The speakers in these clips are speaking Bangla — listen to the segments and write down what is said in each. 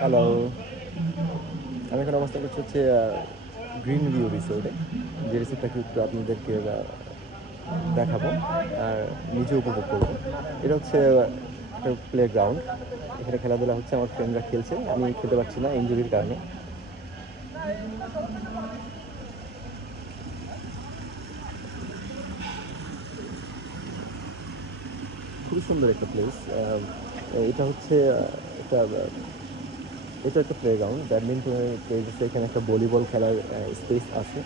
হ্যালো, আমি এখন অবস্থান করছি হচ্ছে গ্রিন ভিউ রিসোর্টে। যে রিসোর্টটাকে একটু আপনাদেরকে দেখাবো আর নিজে উপভোগ করবো। এটা হচ্ছে একটা প্লে গ্রাউন্ড। এখানে খেলাধুলা হচ্ছে, আমার ফ্রেন্ডরা খেলছে, আমি খেলতে পারছি না ইনজুরির কারণে। খুবই সুন্দর একটা প্লেস। এটা হচ্ছে একটা এটা একটা প্লে গ্রাউন্ড, ব্যাডমিন্টনের প্লেস আছে, এখানে একটা ভলিবল খেলার স্পেস আছে।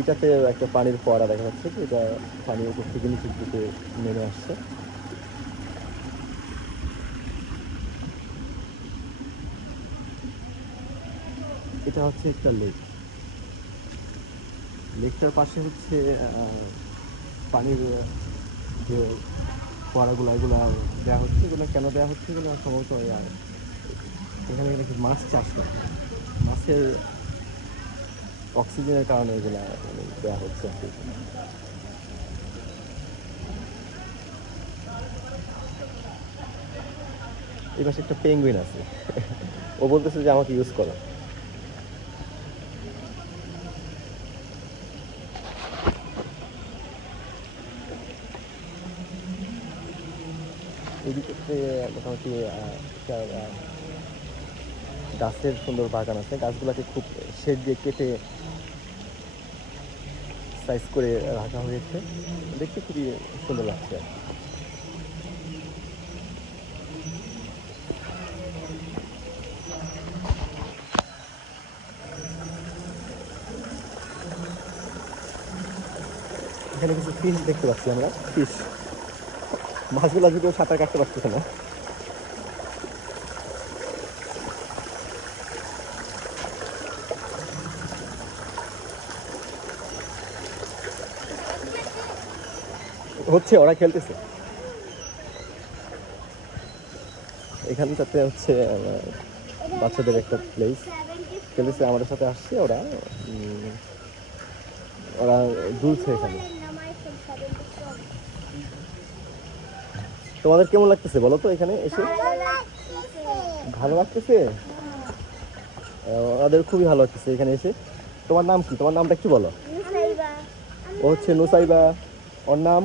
এটাতে একটা পানির ফোয়ারা দেখা যাচ্ছে, এটা পানির উপর থেকে নিচের দিকে নেমে আসছে। এটা হচ্ছে একটা লেক। লেকটার পাশে হচ্ছে পানির যে ফোয়ারাগুলো এগুলো দেওয়া হচ্ছে। এগুলো কেন দেওয়া হচ্ছে এগুলো সম্ভবত এখানে নাকি মাছ চাষ করে, মাছের অক্সিজেনের কারণে এগুলা মানে দেওয়া হচ্ছে আর কি। এই পাশে একটা পেঙ্গুইন আছে, ও বলতেছে যে আমাকে ইউজ করো। এদিকে মোটামুটি একটা গাছের সুন্দর বাগান আছে, গাছগুলোকে খুব শেড দিয়ে কেটে সাইজ করে রাখা হয়েছে, দেখতে খুবই সুন্দর লাগছে আর কি। এখানে কিছু ফিশ দেখতে পাচ্ছি আমরা, ফিশ। মাছগুলো যদিও সাঁতার কাটতে পারতেছে না। হচ্ছে ওরা খেলতেছে এখানটাতে হচ্ছে বাচ্চাদের একটা প্লেস, খেলতেছে, আমাদের সাথে আসছে ওরা। ওরা দুলছে এখানে। তোমাদের কেমন লাগতেছে বলো তো এখানে এসে? ভালো লাগতেছে? ওদের খুবই ভালো লাগতেছে এখানে এসে। তোমার নাম কি? তোমার নামটা একটু বলো। ও হচ্ছে নুসাইবা। ওর নাম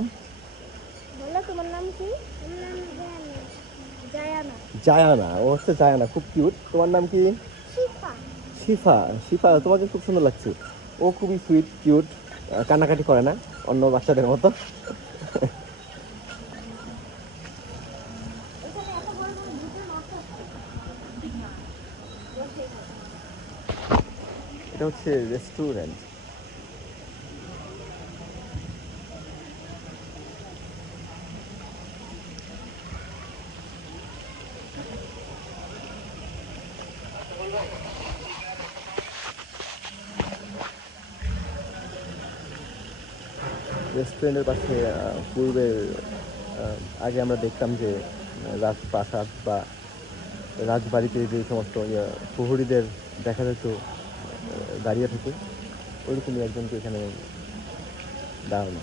জায়ানা। ও হচ্ছে জায়ানা, খুব কিউট। তোমার নাম কি? শিফা। শিফা, তোমাকে খুব সুন্দর লাগছে। ও খুবই সুইট, কিউট, কান্নাকাটি করে না অন্য বাচ্চাদের মতো। এটা হচ্ছে রেস্টুরেন্ট। রেস্টুরেন্টের পাশে পূর্বের আগে আমরা দেখতাম যে রাজপ্রাসাদ বা রাজবাড়িতে যে সমস্ত প্রহরীদের দেখা যেত দাঁড়িয়ে থাকে, ওইরকমই একজনকে এখানে দাঁড়ানো।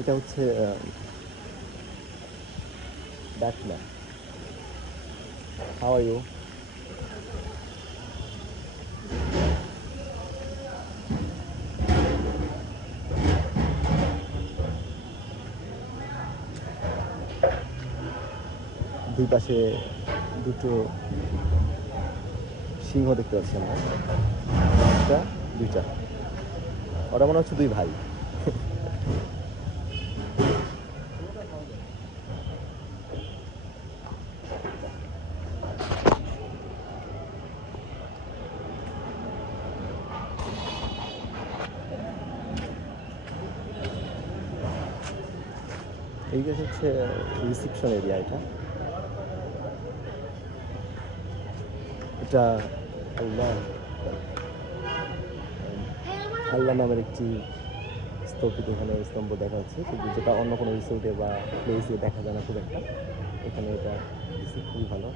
এটা হচ্ছে ব্যাটম্যান। How are you? দুই পাশে দুটো সিংহ দেখতে পাচ্ছি আমরা, একটা দুইটা। ওরা মনে হচ্ছে দুই ভাই। এই যে হচ্ছে রিসেপশন এরিয়া। এটা এটা আল্লাহ আল্লাহ নামের একটি স্থপিত এখানে স্তম্ভ দেখা যাচ্ছে, কিন্তু যেটা অন্য কোনো রিসোর্টে বা প্লেসে দেখা যায় না খুব একটা। এখানে এটা খুবই ভালো।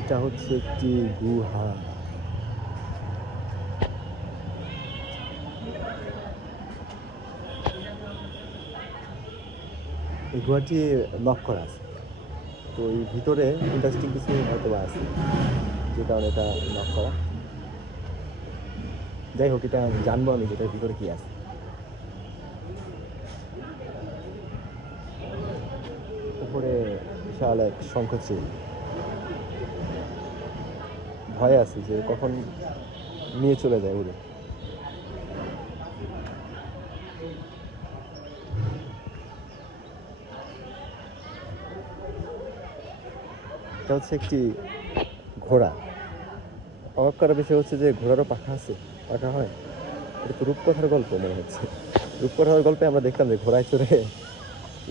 এটা হচ্ছে একটি গুহা। এই গুহাটি লক করা আছে, তো এই ভিতরে ইন্টারেস্টিং কিছু হয়তো বা আছে, যে কারণে এটা লক করা। যাই হোক, এটা জানবো আমি যেটার ভিতরে কি আছে। উপরে বিশাল এক শঙ্খচিল, ভয় আছে যে কখন নিয়ে চলে যায় উড়ে। এটা হচ্ছে একটি ঘোড়া। অবাক করার বিষয় হচ্ছে যে ঘোড়ারও পাখা আছে, পাখা হয়। এটা তো রূপকথার গল্প মনে হচ্ছে। রূপকথার গল্পে আমরা দেখতাম যে ঘোড়ায় চড়ে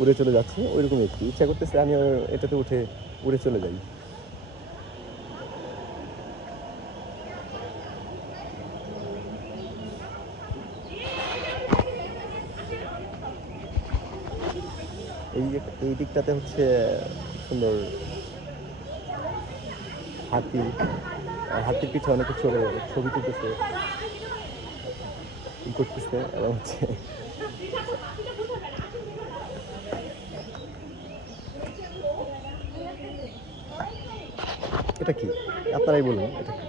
উড়ে চলে যাচ্ছে, ওইরকম একটু ইচ্ছা করতেছে আমিও এটাতে উঠে উড়ে চলে যাই। এই দিকটাতে হচ্ছে সুন্দর হাতি, হাতির পিঠে অনেকে চড়ে ছবি তুলতেছে, করতেছে, এবং হচ্ছে এটা কি আপনারাই বলুন এটা কি?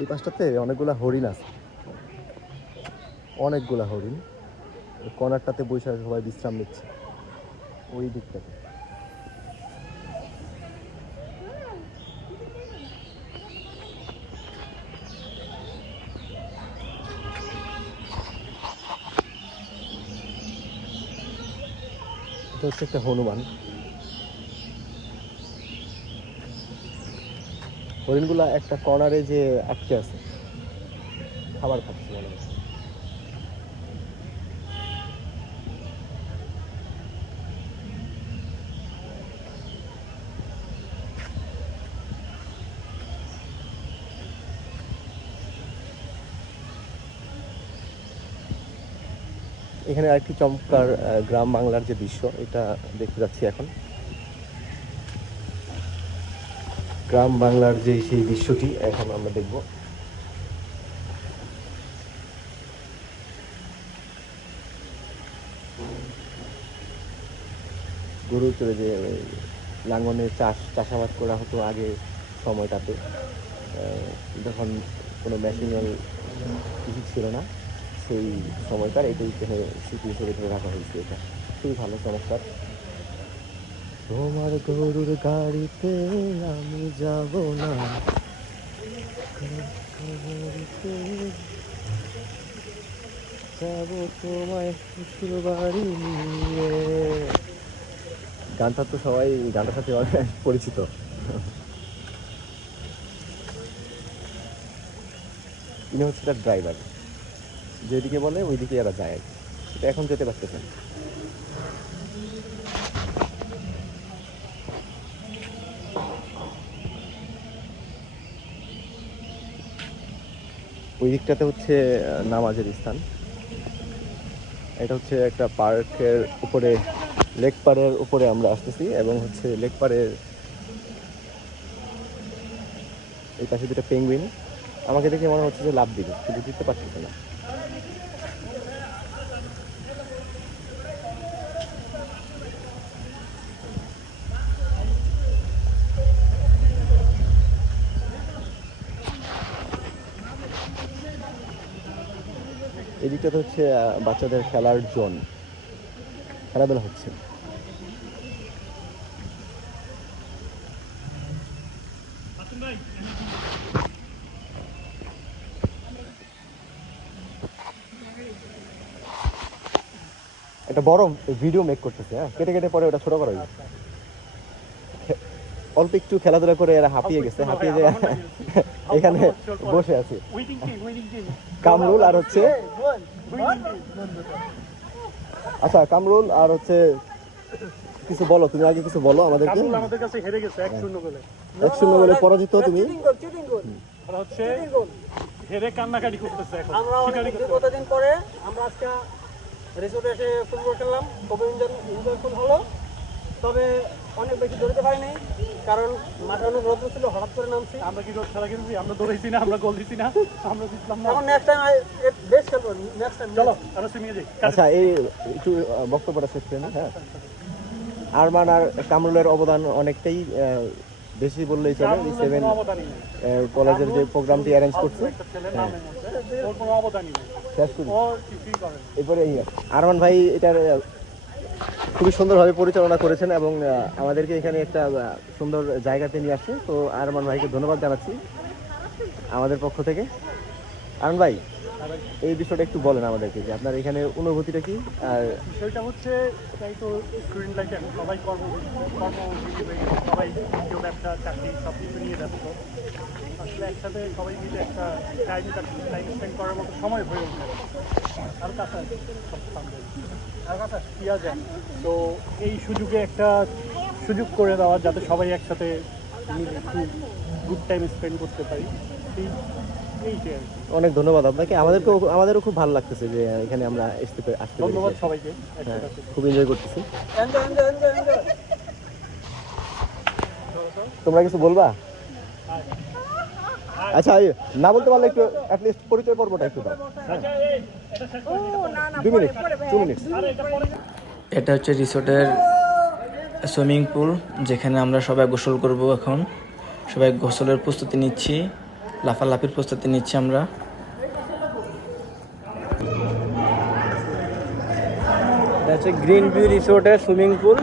এই পাশটাতে অনেকগুলা হরিণ আছে, অনেকগুলা হরিণ। কর্নারটাতে বসে সবাই বিশ্রাম নিচ্ছে ওই দিকটাতে। এটা হচ্ছে একটা হনুমান। হরিণগুলা একটা কর্নারে যে আটকে আছে, খাবার খাচ্ছে মনে হয়। এখানে আরেকটি চমৎকার গ্রাম বাংলার যে দৃশ্য, এটা দেখতে যাচ্ছি এখন। গ্রাম বাংলার যে সেই দৃশ্যটি এখন আমরা দেখব। গরুর চড়ে যে লাঙ্গনে চাষাবাদ করা হতো আগে সময়টাতে, যখন কোনো মেশিনাল কিছু ছিল না, সেই সময়কার এটাই এখানে স্মৃতি হিসেবে ধরে রাখা হয়েছে। এটা খুবই ভালো, চমৎকার। তোমার গরুর গাড়িতে আমি যাব না, যাব তোমায় শ্বশুর বাড়ি নিয়ে। গানটা তো সবাই, গানটার সাথে অনেক পরিচিত। ইনি হচ্ছে তার ড্রাইভার, যেদিকে বলে ওইদিকে এরা যায়। এটা এখন যেতে পারতেছেন। ওই দিকটাতে হচ্ছে নামাজের স্থান। এটা হচ্ছে একটা পার্কের উপরে, লেক পাড়ের উপরে আমরা আসতেছি, এবং হচ্ছে লেক পাড়ের এই পাশে দুটো পেঙ্গুইন আমাকে দেখে মনে হচ্ছে যে লাভ দিবে, কিন্তু দিতে পারতেছে না। এদিকটাতে হচ্ছে বাচ্চাদের খেলার জোন, খেলাধুলা হচ্ছে। একটা বড় ভিডিও মেক করতেছে, হ্যাঁ, কেটে কেটে পরে ওটা ছোট করা যায়। অল্প একটু খেলাধুলা করে এরা হাঁপিয়ে গেছে, হাঁপিয়ে যায় এখানে বসে আছে কামরুল আর হচ্ছে, আচ্ছা কামরুল আর হচ্ছে কিছু বলো, তুমি আগে কিছু বলো আমাদেরকে। আমাদের কাছে হেরে গেছে 1-0 গোলে। 1-0 বলে পরাজিত তুমি। ওরা হচ্ছে হেরে কান্নাকাটি করতেছে এখন। আমরা অনেক কতদিন পরে আমরা আজকে রিসোর্টে এসে ফুটবল খেললাম, খুবই এনজয়ফুল হলো। তবে অনেক বেশি দৌড়তে পারিনি, কারণ মাঠে অনেক রোদ ছিল, হঠাৎ করে নামছি। আমরা কি রোদ খেলা খেলছি? আমরা দৌড়াইছি না, আমরা গোল দিছি না, আমরা জিতলাম না। এখন নেক্সট টাইম বেশ খেলবো, নেক্সট টাইম চলো আমরা সুইমিংয়ে যাই। আচ্ছা, এই একটু বক্তব্যটা শেষ করেন। হ্যাঁ, আরমান আর কামরুলের অবদান অনেকটাই বেশি বললেই চলে। এই 7 কলেজের যে প্রোগ্রামটি অ্যারেঞ্জ করছে, ওর কোনো অবদানই নেই, শেষ করি। ও কিছুই করে না। এরপরে আরমান ভাই এটার খুবই সুন্দরভাবে পরিচালনা করেছেন এবং আমাদেরকে এখানে একটা সুন্দর জায়গাতে নিয়ে আসছে। তো আরমান ভাইকে ধন্যবাদ জানাচ্ছি আমাদের পক্ষ থেকে। আরমান ভাই, এই বিষয়টা একটু বলেন আমাদেরকে, যে আপনার এখানে অনুভূতিটা কি? আর বিষয়টা হচ্ছে এটাই তো স্টুডেন্ট লাইফে এখন সবাই কর্মজীবী হয়ে গেছে, সবাই কেউ ব্যবসা চাকরি সব কিছু নিয়ে ব্যস্ত। আসলে একসাথে সবাই মিলে একটা টাইম স্পেন্ড করার মতো সময় হয়ে ওঠে। আর কাছে কিয়া যায়, তো এই সুযোগে একটা সুযোগ করে দেওয়া, যাতে সবাই একসাথে মিলে একটু গুড টাইম স্পেন্ড করতে পারি, এইটাই আর কি। অনেক ধন্যবাদ আপনাকে। আমাদেরও খুব ভালো লাগতেছে যে এখানে আমরা আসতে ধন্যবাদ পেরেছি। সবাইকে। হ্যাঁ, খুব এনজয় করতেছি। এনজয়। তোমরা কিছু বলবা? আচ্ছা, না বলতে পারলে একটু অ্যাটলিস্ট পরিচয় পর্বটা একটু দাও। 2 মিনিট। এটা হচ্ছে রিসোর্টের সুইমিং পুল, যেখানে আমরা সবাই গোসল করব। এখন সবাই গোসলের প্রস্তুতি নিচ্ছি, লাফালাফির প্রস্তুতি নিচ্ছি আমরা। এটা হচ্ছে গ্রিন ভিউ রিসোর্টের সুইমিং পুল।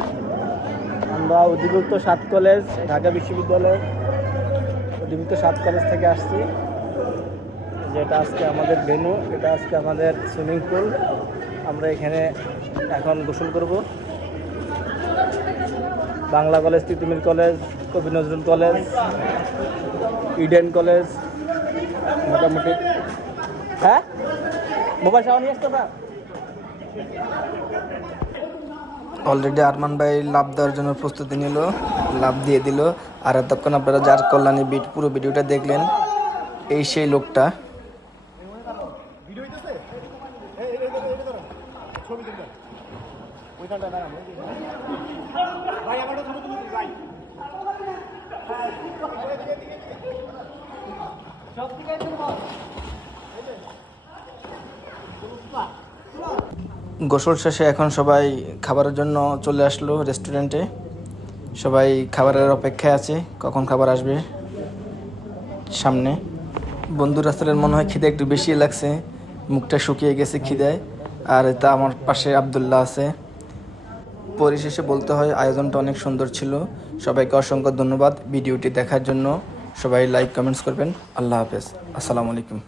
আমরা অধিভুক্ত 7 কলেজ, ঢাকা বিশ্ববিদ্যালয়ের অধিভুক্ত 7 কলেজ থেকে আসছি। যেটা আজকে আমাদের ভেন্যু, এটা আজকে আমাদের সুইমিং পুল। আমরা এখানে এখন গোসল করব। বাংলা কলেজ, তিতুমির কলেজ, কবি নজরুল কলেজ, ইডেন কলেজ, মোটামুটি। হ্যাঁ, মোবাইল সামনে নিয়ে আসতো না। অলরেডি আরমান ভাই লাভ দেওয়ার জন্য প্রস্তুতি নিল, লাভ দিয়ে দিল। আর এতক্ষণ আপনারা যার কল্যাণে পুরো ভিডিওটা দেখলেন, এই সেই লোকটা। গোসল শেষে এখন সবাই খাবারের জন্য চলে আসলো রেস্টুরেন্টে। সবাই খাবারের অপেক্ষায় আছে, কখন খাবার আসবে সামনে। বন্ধু রাস্তার মনে হয় খিদে একটু বেশি লাগছে, মুখটা শুকিয়ে গেছে খিদায়। আর তা আমার পাশে আব্দুল্লাহ আছে। পরিশেষে বলতে হয় আয়োজনটা অনেক সুন্দর ছিল। সবাইকে অসংখ্য ধন্যবাদ ভিডিওটি দেখার জন্য। সবাই লাইক কমেন্টস করবেন। আল্লাহ হাফেজ, আসসালামু আলাইকুম।